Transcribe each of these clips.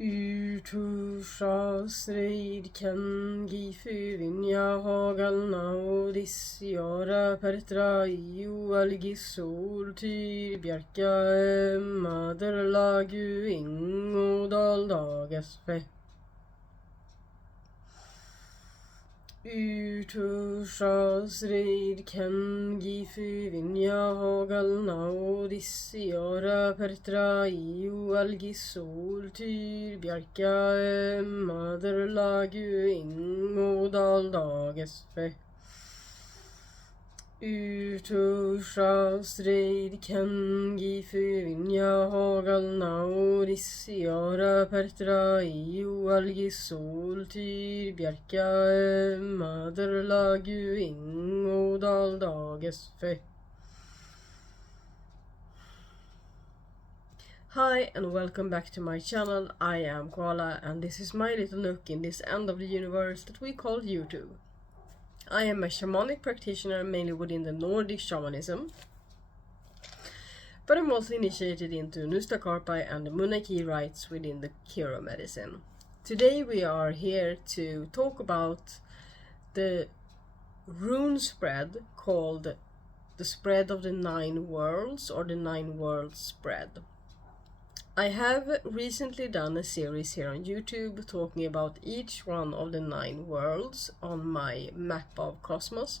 Utusha strid kan gifuvinja hagalna odisjara pertra iu algisol ty bjerka maderlagu ingodal dages fe. Utusha strid kan gifuvinja hagalna odisjara pertra iu algisol ty bjerka maderlagu ingodal dages fe. Utusha strid kan gifuvinja hagalna odisjara pertra iu algisol ty bjerka maderlagu ingodal dages fe. Hi and welcome back to my channel. I am Koala and this is my little nook in this end of the universe that we call YouTube. I am a shamanic practitioner mainly within the Nordic shamanism, but I'm also initiated into Nustakarpai and the Munaki rites within the Kiro medicine. Today we are here to talk about the rune spread called the spread of the 9 worlds or the 9 worlds spread. I have recently done a series here on YouTube talking about each one of the 9 worlds on my map of cosmos,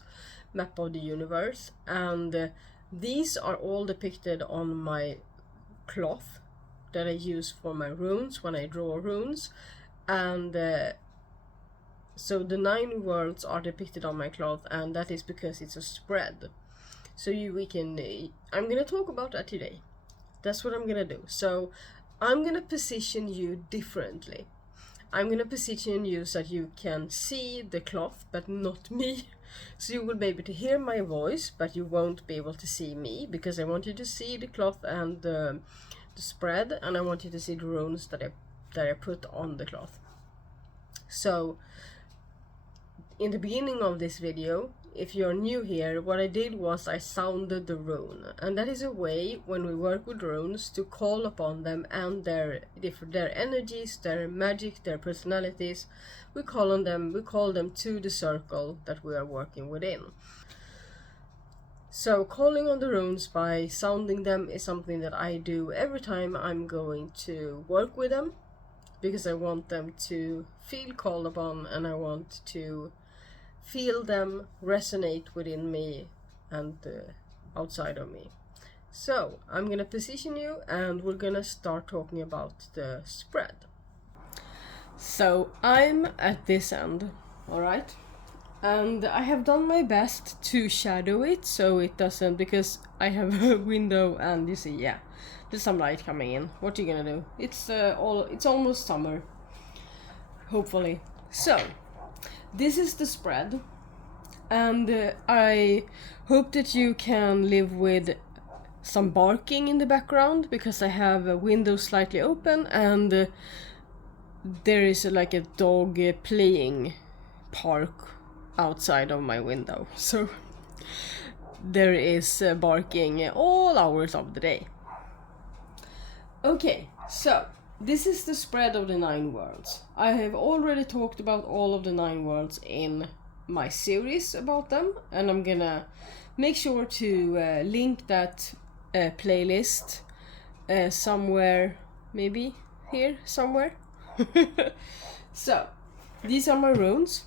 map of the universe, and these are all depicted on my cloth that I use for my runes when I draw runes, and so the 9 worlds are depicted on my cloth, and that is because it's a spread. So I'm gonna talk about that today. That's what I'm gonna do. So I'm gonna position you differently. I'm gonna position you so that you can see the cloth but not me. So you will be able to hear my voice but you won't be able to see me, because I want you to see the cloth and the spread, and I want you to see the runes that I put on the cloth. So in the beginning of this video, if you're new here, what I did was I sounded the rune, and that is a way when we work with runes to call upon them and their energies, their magic, their personalities. We call them to the circle that we are working within. So calling on the runes by sounding them is something that I do every time I'm going to work with them, because I want them to feel called upon and I want to feel them resonate within me and outside of me. So I'm gonna position you and we're gonna start talking about the spread. So I'm at this end, alright? And I have done my best to shadow it so it doesn't, because I have a window and you see, yeah, there's some light coming in. What are you gonna do? It's almost summer, hopefully. So this is the spread, and I hope that you can live with some barking in the background, because I have a window slightly open and there is like a dog playing park outside of my window, so there is barking all hours of the day. Okay, so this is the spread of the 9 worlds. I have already talked about all of the 9 worlds in my series about them, and I'm gonna make sure to link that playlist somewhere, maybe here somewhere. So these are my runes.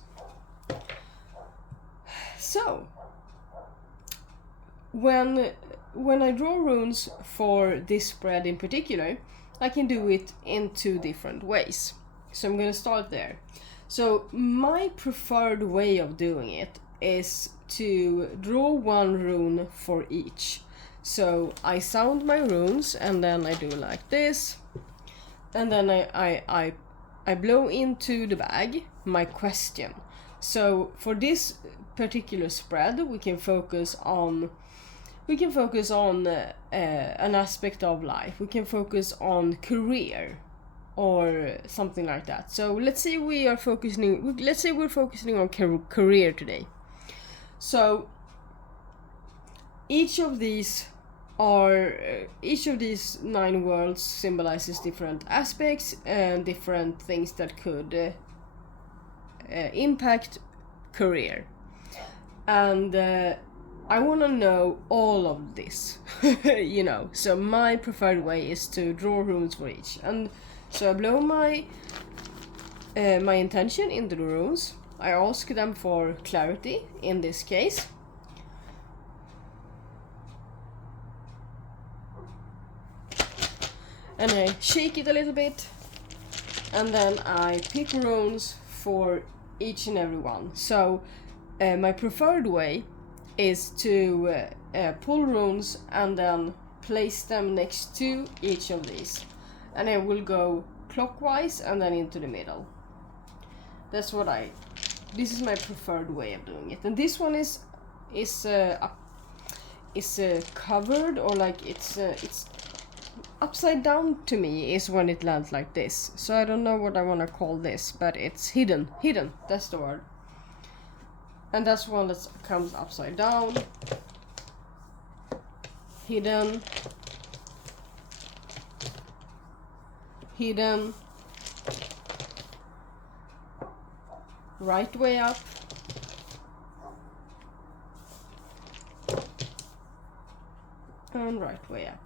So when I draw runes for this spread in particular, I can do it in 2 different ways. So I'm gonna start there. So my preferred way of doing it is to draw 1 rune for each. So I sound my runes and then I do like this, and then I blow into the bag my question. So for this particular spread we can focus on an aspect of life. We can focus on career or something like that. So let's say we're focusing on career today. So each of these are each of these 9 worlds symbolizes different aspects and different things that could impact career. And I want to know all of this, you know. So my preferred way is to draw runes for each, and so I blow my intention into the runes. I ask them for clarity in this case. And I shake it a little bit, and then I pick runes for each and every one. So my preferred way is to pull runes and then place them next to each of these. And I will go clockwise and then into the middle. This is my preferred way of doing it. And this one is covered, or like it's upside down to me is when it lands like this. So I don't know what I want to call this, but it's hidden. Hidden, that's the word. And that's one that comes upside down. Hidden. Hidden. Right way up. And right way up.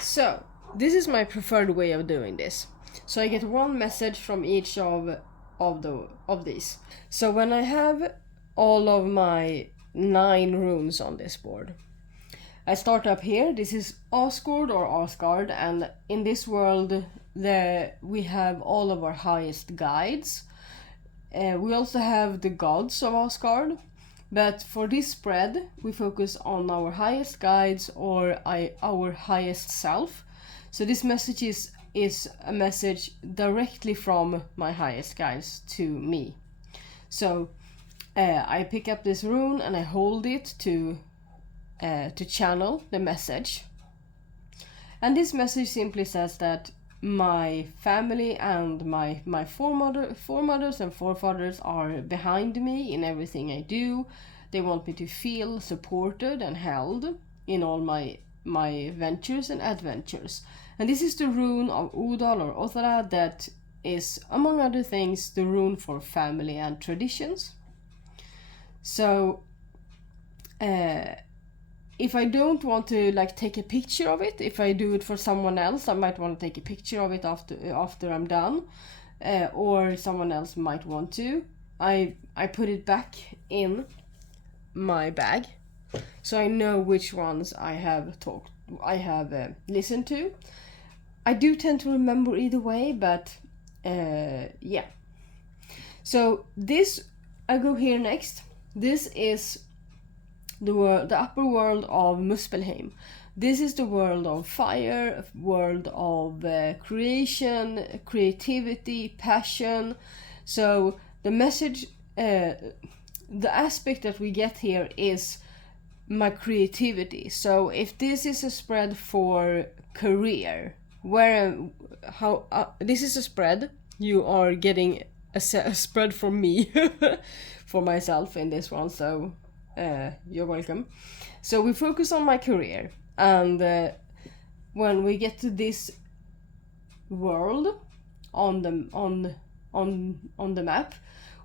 So this is my preferred way of doing this. So I get one message from each of these. So when I have all of my 9 runes on this board, I start up here. This is Asgård or Asgard, and in this world we have all of our highest guides. We also have the gods of Asgard, but for this spread we focus on our highest guides or our highest self. So this message is a message directly from my highest guides to me. So I pick up this rune and I hold it to channel the message. And this message simply says that my family and my foremothers and forefathers are behind me in everything I do. They want me to feel supported and held in all my ventures and adventures. And this is the rune of Udal or Othara, that is, among other things, the rune for family and traditions. So if I don't want to like take a picture of it, if I do it for someone else, I might want to take a picture of it after I'm done, or someone else might want to. I put it back in my bag, so I know which ones I have listened to. I do tend to remember either way, but yeah. So this, I go here next. This is the upper world of Muspelheim. This is the world of fire, world of creation, creativity, passion. So the message, the aspect that we get here is my creativity. So if this is a spread for career, this is a spread, you are getting a spread from me for myself in this one. So you're welcome. So we focus on my career, and when we get to this world on the map,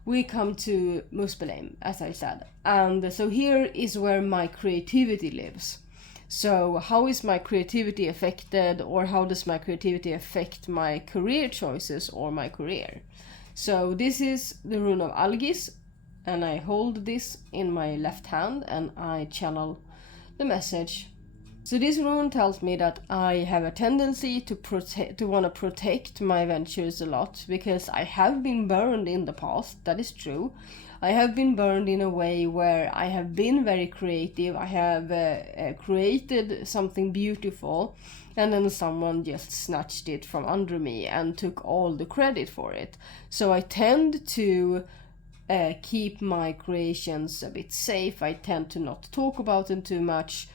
we come to Muspelheim, as I said. And so here is where my creativity lives. So how is my creativity affected, or how does my creativity affect my career choices or my career? So this is the rune of Algis, and I hold this in my left hand and I channel the message. So this rune tells me that I have a tendency to want to protect my ventures a lot, because I have been burned in the past. That is true. I have been burned in a way where I have been very creative. I have created something beautiful, and then someone just snatched it from under me and took all the credit for it. So I tend to keep my creations a bit safe. I tend to not talk about them too much,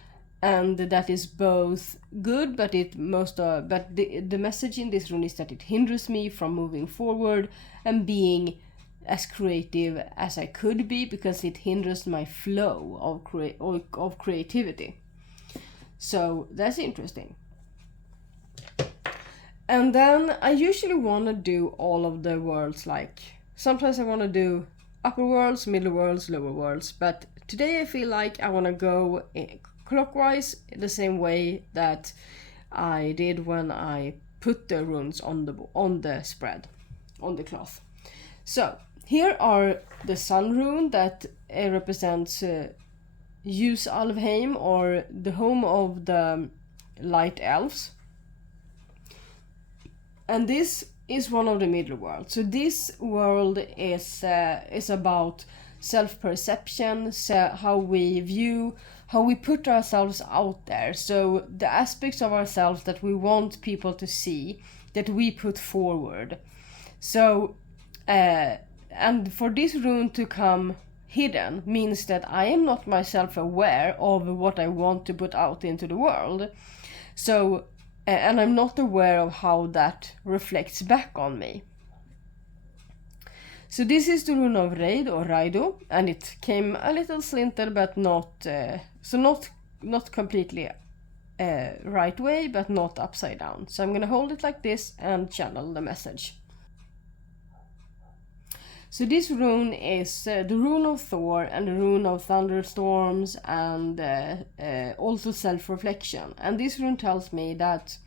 and that is both good, but the message in this rune is that it hinders me from moving forward and being as creative as I could be, because it hinders my flow of creativity. So that's interesting. And then I usually want to do all of the worlds, like sometimes I want to do upper worlds, middle worlds, lower worlds, but today I feel like I want to go clockwise the same way that I did when I put the runes on the spread, on the cloth. So here are the sun rune that represents Ljusalvheim, or the home of the light elves. And this is one of the middle worlds. So this world is about self-perception, how we view, how we put ourselves out there. So the aspects of ourselves that we want people to see, that we put forward. So, and for this rune to come hidden means that I am not myself aware of what I want to put out into the world. So, and I'm not aware of how that reflects back on me. So this is the rune of Raid or Raido, and it came a little slinted, but not not completely right way, but not upside down. So I'm gonna hold it like this and channel the message. So this rune is the rune of Thor and the rune of thunderstorms, and also self-reflection. And this rune tells me that,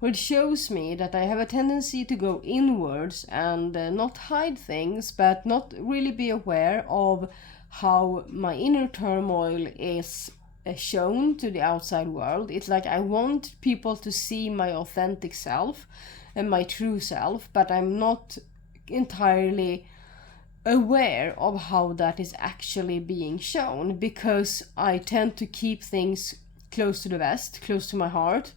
or it shows me that I have a tendency to go inwards and not hide things, but not really be aware of how my inner turmoil is shown to the outside world. It's like I want people to see my authentic self and my true self, but I'm not entirely aware of how that is actually being shown, because I tend to keep things close to the vest, close to my heart,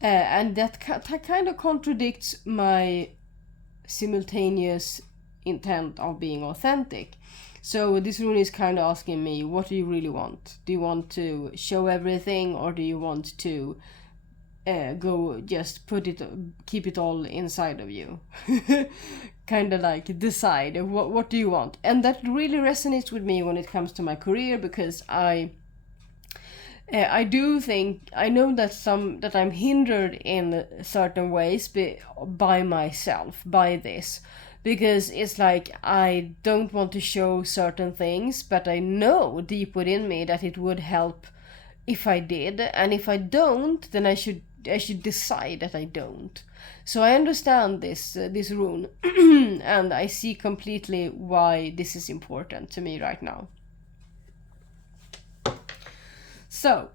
and that kind of contradicts my simultaneous intent of being authentic. So this rune is kind of asking me, what do you really want? Do you want to show everything, or do you want to go just keep it all inside of you? Kind of like decide what do you want. And that really resonates with me when it comes to my career, because I do think, I know that I'm hindered in certain ways by myself, by this, because it's like I don't want to show certain things, but I know deep within me that it would help if I did, and if I don't, then I should decide that I don't. So I understand this rune and I see completely why this is important to me right now. So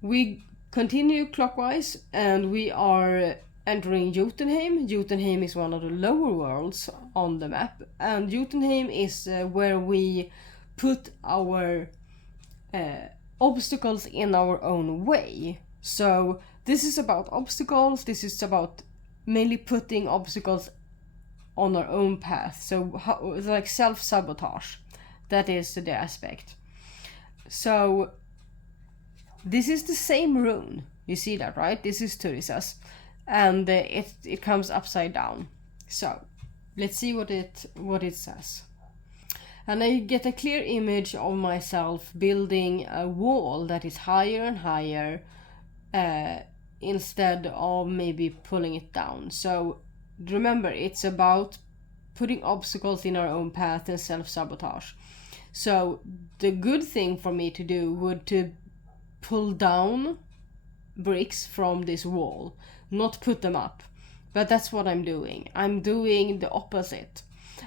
we continue clockwise, and we are entering Jotunheim. Jotunheim is one of the lower worlds on the map, and Jotunheim is where we put our obstacles in our own way. So this is about obstacles, this is about mainly putting obstacles on our own path. So like self-sabotage, that is the aspect. So this is the same rune, you see that, right? This is Turisas, and it comes upside down. So let's see what it says. And I get a clear image of myself building a wall that is higher and higher, instead of maybe pulling it down. So remember, it's about putting obstacles in our own path and self-sabotage. So the good thing for me to do would to pull down bricks from this wall, not put them up. But that's what I'm doing. I'm doing the opposite.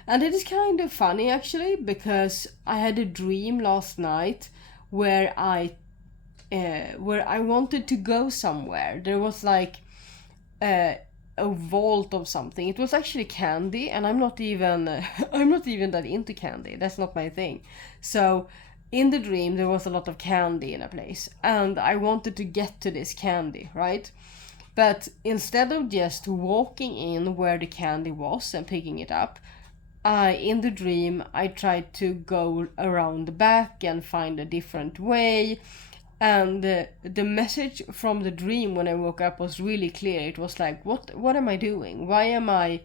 And it is kind of funny actually, because I had a dream last night where I wanted to go somewhere. There was like a vault of something. It was actually candy, and I'm not even that into candy. That's not my thing. So in the dream there was a lot of candy in a place, and I wanted to get to this candy, right? But instead of just walking in where the candy was and picking it up, in the dream I tried to go around the back and find a different way. And the message from the dream when I woke up was really clear. It was like, what am I doing? Why am I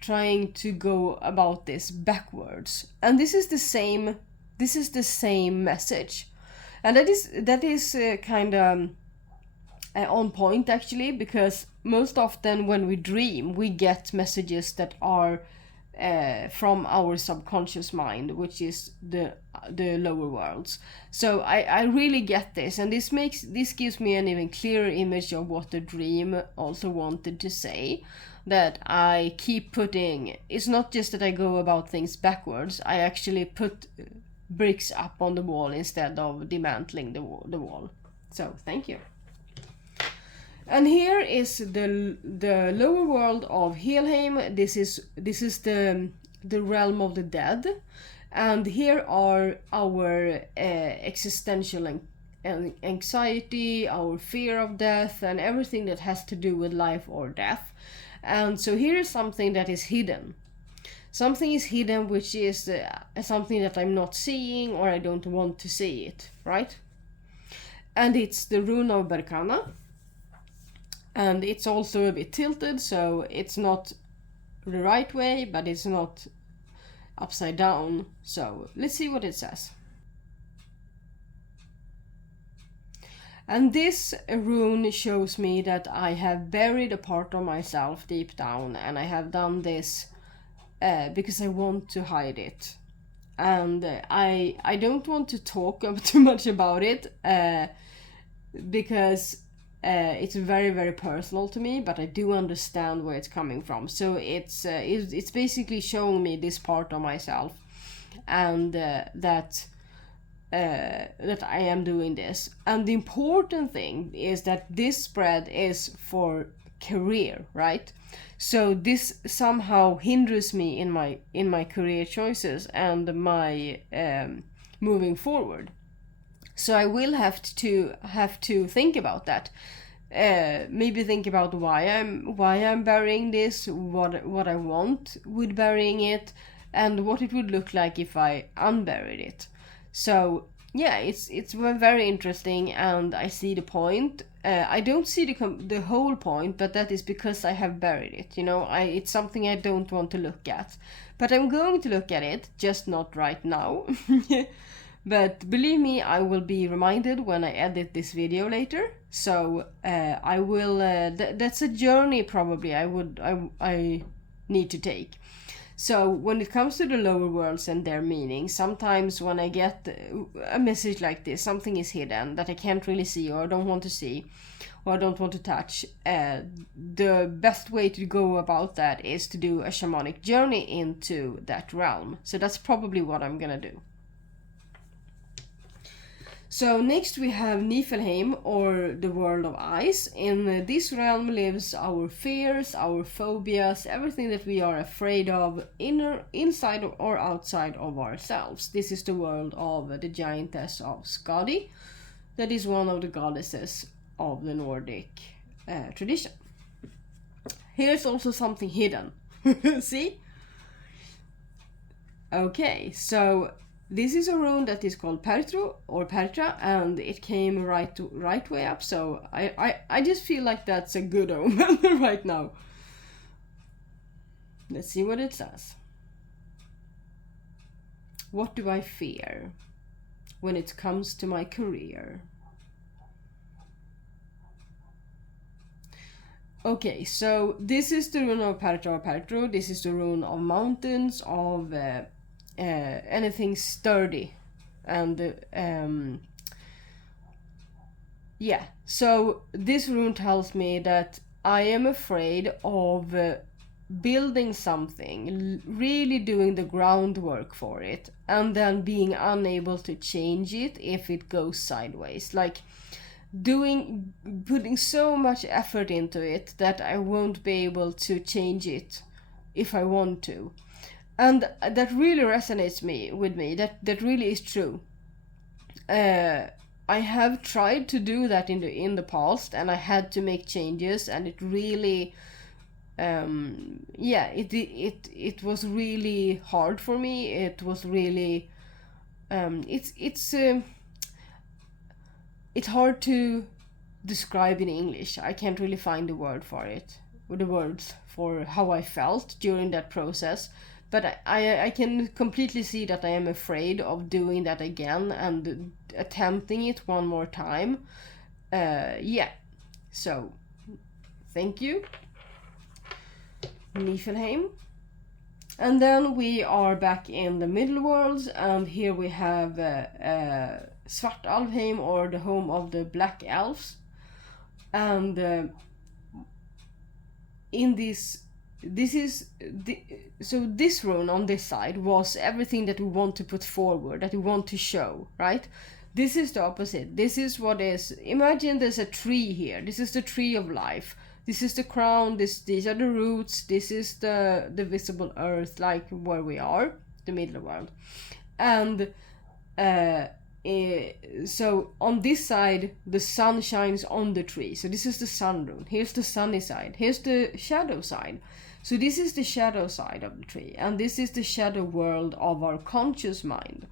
trying to go about this backwards? And this is the same message. And that is kind of on point actually, because most often when we dream we get messages that are from our subconscious mind, which is the lower worlds. So I really get this, and this gives me an even clearer image of what the dream also wanted to say. That I keep putting, it's not just that I go about things backwards, I actually put bricks up on the wall instead of dismantling the wall. So thank you. And here is the lower world of Helheim. This is the realm of the dead, and here are our existential anxiety, our fear of death, and everything that has to do with life or death. And so here is something that is hidden. Something is hidden, which is something that I'm not seeing, or I don't want to see it, right? And it's the rune of Berkana. And it's also a bit tilted, so it's not the right way, but it's not upside down. So let's see what it says. And this rune shows me that I have buried a part of myself deep down, and I have done this because I want to hide it. And I don't want to talk too much about it because it's very, very personal to me, but I do understand where it's coming from. So it's basically showing me this part of myself, and that I am doing this. And the important thing is that this spread is for career, right? So this somehow hinders me in my career choices and my moving forward. So I will have to think about that. Maybe think about why I'm burying this, what I want with burying it, and what it would look like if I unburied it. So yeah, it's very interesting, and I see the point. I don't see the whole point, but that is because I have buried it. It's something I don't want to look at, but I'm going to look at it, just not right now. But believe me, I will be reminded when I edit this video later. So I will. That's a journey probably I need to take. So when it comes to the lower worlds and their meaning, sometimes when I get a message like this, something is hidden that I can't really see, or I don't want to see, or I don't want to touch, the best way to go about that is to do a shamanic journey into that realm. So that's probably what I'm gonna do. So next we have Nifelheim, or the world of ice. In this realm lives our fears, our phobias, everything that we are afraid of, inside or outside of ourselves. This is the world of the giantess of Asgård. That is one of the goddesses of the Nordic tradition. Here's also something hidden. See? Okay, so this is a rune that is called Pertru or Pertra, and it came right way up, so I just feel like that's a good omen right now. Let's see what it says. What do I fear when it comes to my career? Okay, so this is the rune of Pertra or Pertru. This is the rune of mountains, of anything sturdy, and yeah, so this rune tells me that I am afraid of building something, really doing the groundwork for it, and then being unable to change it if it goes sideways. Like putting so much effort into it that I won't be able to change it if I want to. And that really resonates with me. That really is true. I have tried to do that in the past, and I had to make changes, and it really, it was really hard for me. It was really, it's hard to describe in English. I can't really find the word for it, or the words for how I felt during that process. but I can completely see that I am afraid of doing that again and attempting it one more time. Yeah, so thank you, Nifelheim. And then we are back in the middle worlds, and here we have Svartalvheim, or the home of the black elves. And in this is so this rune on this side was everything that we want to put forward, that we want to show, right? This is the opposite. This is what is, imagine there's a tree here. This is the tree of life. This is the crown. These are the roots. This is the visible earth, like where we are, the middle world. And so on this side, the sun shines on the tree. So this is the sun rune. Here's the sunny side. Here's the shadow side. So this is the shadow side of the tree. And this is the shadow world of our conscious mind,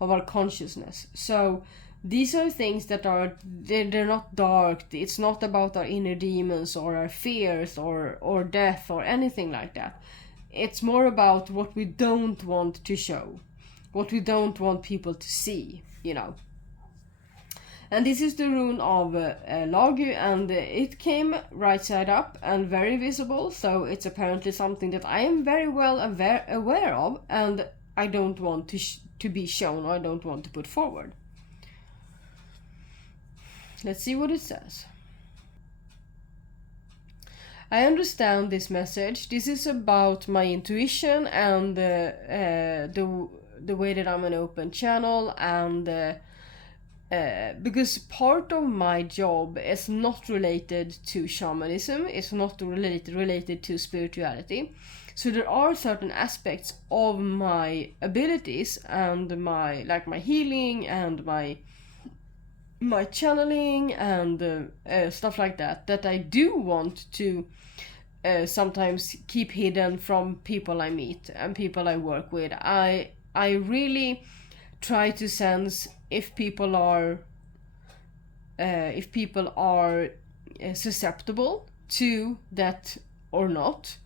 of our consciousness. So these are things that are, they're not dark. It's not about our inner demons or our fears or death or anything like that. It's more about what we don't want to show, what we don't want people to see, you know. And this is the rune of Lagu, and it came right side up and very visible, so it's apparently something that I am very well aware of, and I don't want to be shown, or I don't want to put forward. Let's see what it says. I understand this message. This is about my intuition and the way that I'm an open channel, and because part of my job is not related to shamanism, it's not related to spirituality. So there are certain aspects of my abilities and my healing and my channeling and stuff like that I do want to sometimes keep hidden from people I meet and people I work with. I really try to sense if people are susceptible to that or not,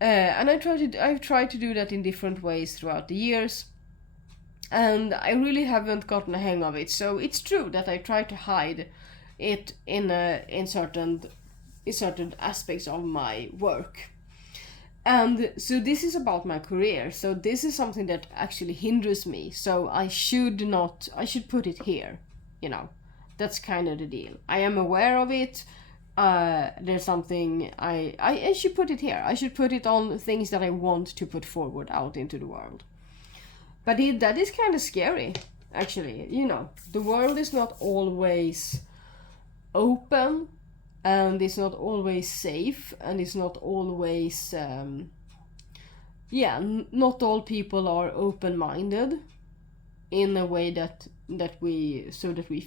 and I've tried to do that in different ways throughout the years, and I really haven't gotten a hang of it. So it's true that I try to hide it in certain aspects of my work. And so this is about my career. So this is something that actually hinders me. So I should put it here, you know. That's kind of the deal. I am aware of it. There's something I should put it here. I should put it on things that I want to put forward out into the world. But that is kind of scary, actually. You know, the world is not always open, and it's not always safe, and it's not always not all people are open-minded in a way that we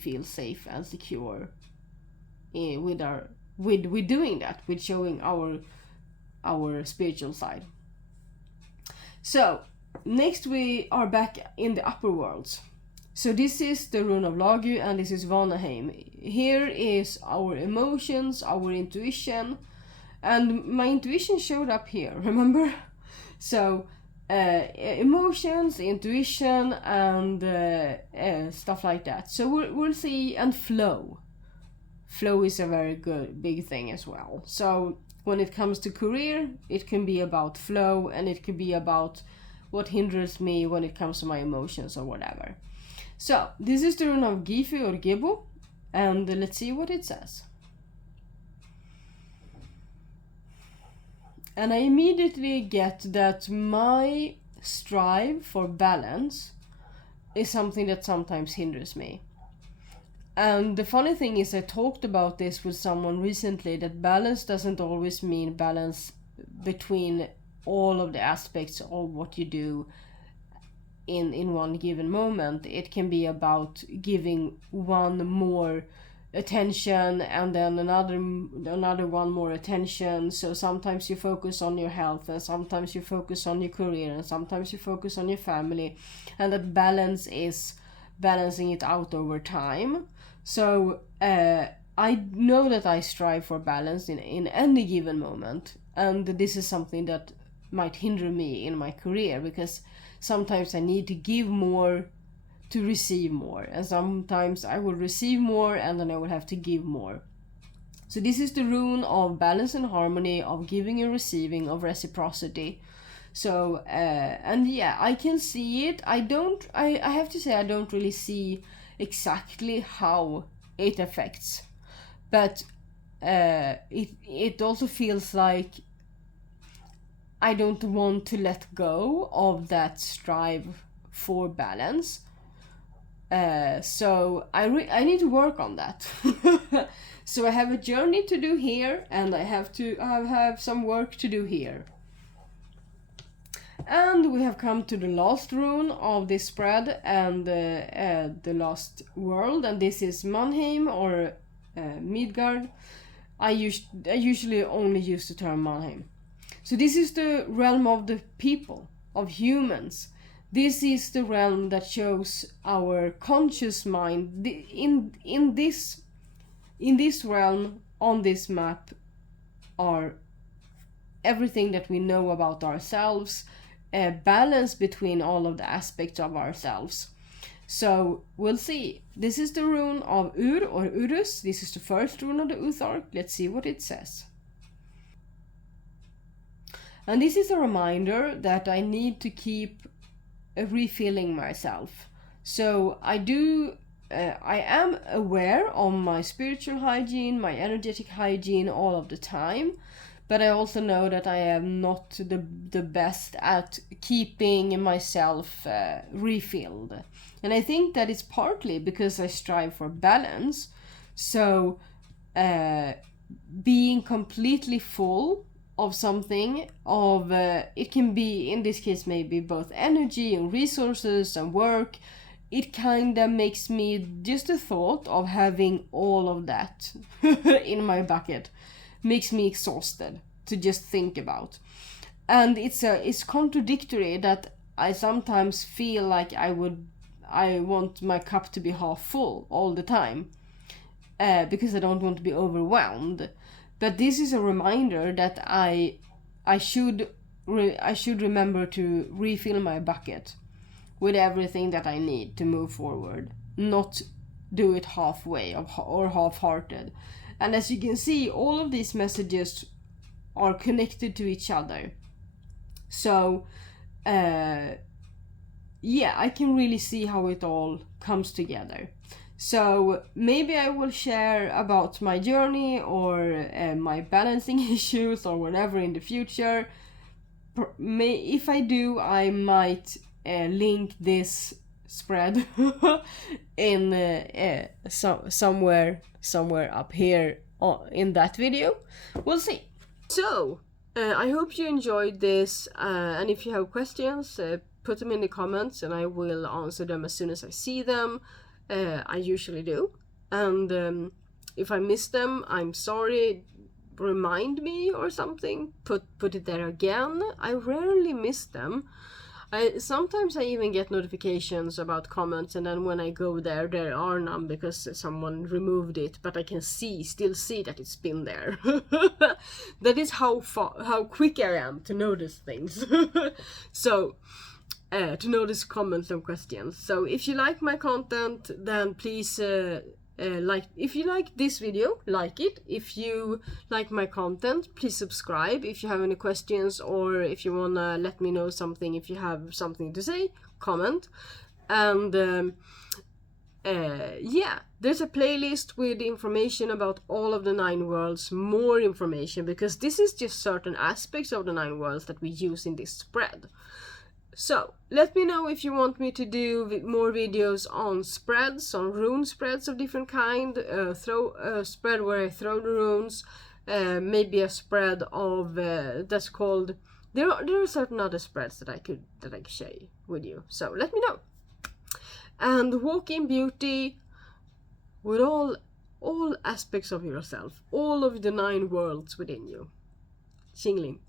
feel safe and secure with doing that, with showing our spiritual side. So next we are back in the upper worlds. So this is the rune of Lagu, and this is Vanaheim. Here is our emotions, our intuition, and my intuition showed up here, remember? So emotions, intuition, and stuff like that. So we'll see, and flow. Flow is a very big thing as well. So when it comes to career, it can be about flow, and it can be about what hinders me when it comes to my emotions or whatever. So this is the rune of Gifu or Gibu, and let's see what it says. And I immediately get that my strive for balance is something that sometimes hinders me. And the funny thing is, I talked about this with someone recently, that balance doesn't always mean balance between all of the aspects of what you do in one given moment. It can be about giving one more attention and then another one more attention. So sometimes you focus on your health, and sometimes you focus on your career, and sometimes you focus on your family, and that balance is balancing it out over time. So I know that I strive for balance in any given moment, and this is something that might hinder me in my career, because sometimes I need to give more to receive more, and sometimes I will receive more and then I will have to give more. So this is the rune of balance and harmony, of giving and receiving, of reciprocity. So and yeah, I can see it. I have to say I don't really see exactly how it affects, but it also feels like I don't want to let go of that strive for balance. So I need to work on that. So I have a journey to do here, and I have some work to do here. And we have come to the last rune of this spread, and the last world, and this is Mannheim, or Midgard. I usually only use the term Mannheim. So this is the realm of the people, of humans. This is the realm that shows our conscious mind. In this realm, on this map, are everything that we know about ourselves, a balance between all of the aspects of ourselves. So we'll see. This is the rune of Ur, or Urus. This is the first rune of the Uthark. Let's see what it says. And this is a reminder that I need to keep refilling myself. So I am aware of my spiritual hygiene, my energetic hygiene all of the time, but I also know that I am not the best at keeping myself refilled. And I think that it's partly because I strive for balance. So being completely full of something, it can be, in this case, maybe both energy and resources and work. It kind of makes me, just the thought of having all of that in my bucket makes me exhausted to just think about. And it's contradictory that I sometimes feel like I want my cup to be half full all the time, because I don't want to be overwhelmed. But this is a reminder that I should remember to refill my bucket with everything that I need to move forward, not do it halfway or half-hearted. And as you can see, all of these messages are connected to each other. So yeah, I can really see how it all comes together. So maybe I will share about my journey or my balancing issues or whatever in the future. If I do, I might link this spread in somewhere up here in that video. We'll see. So I hope you enjoyed this, and if you have questions, put them in the comments and I will answer them as soon as I see them. I usually do, and if I miss them, I'm sorry. Remind me or something. Put it there again. I rarely miss them. Sometimes I even get notifications about comments, and then when I go there are none because someone removed it, but I can still see that it's been there. That is how quick I am to notice things. So to notice comments and questions. So if you like my content, then please if you like this video, like it. If you like my content, please subscribe. If you have any questions, or if you wanna let me know something, if you have something to say, comment. And yeah, there's a playlist with information about all of the 9 worlds, more information, because this is just certain aspects of the 9 worlds that we use in this spread. So, let me know if you want me to do more videos on spreads, on rune spreads of different kind, throw a spread where I throw the runes, maybe a spread of, that's called, there are certain other spreads that I could share with you, so let me know. And walk in beauty with all aspects of yourself, all of the 9 worlds within you. Xingling.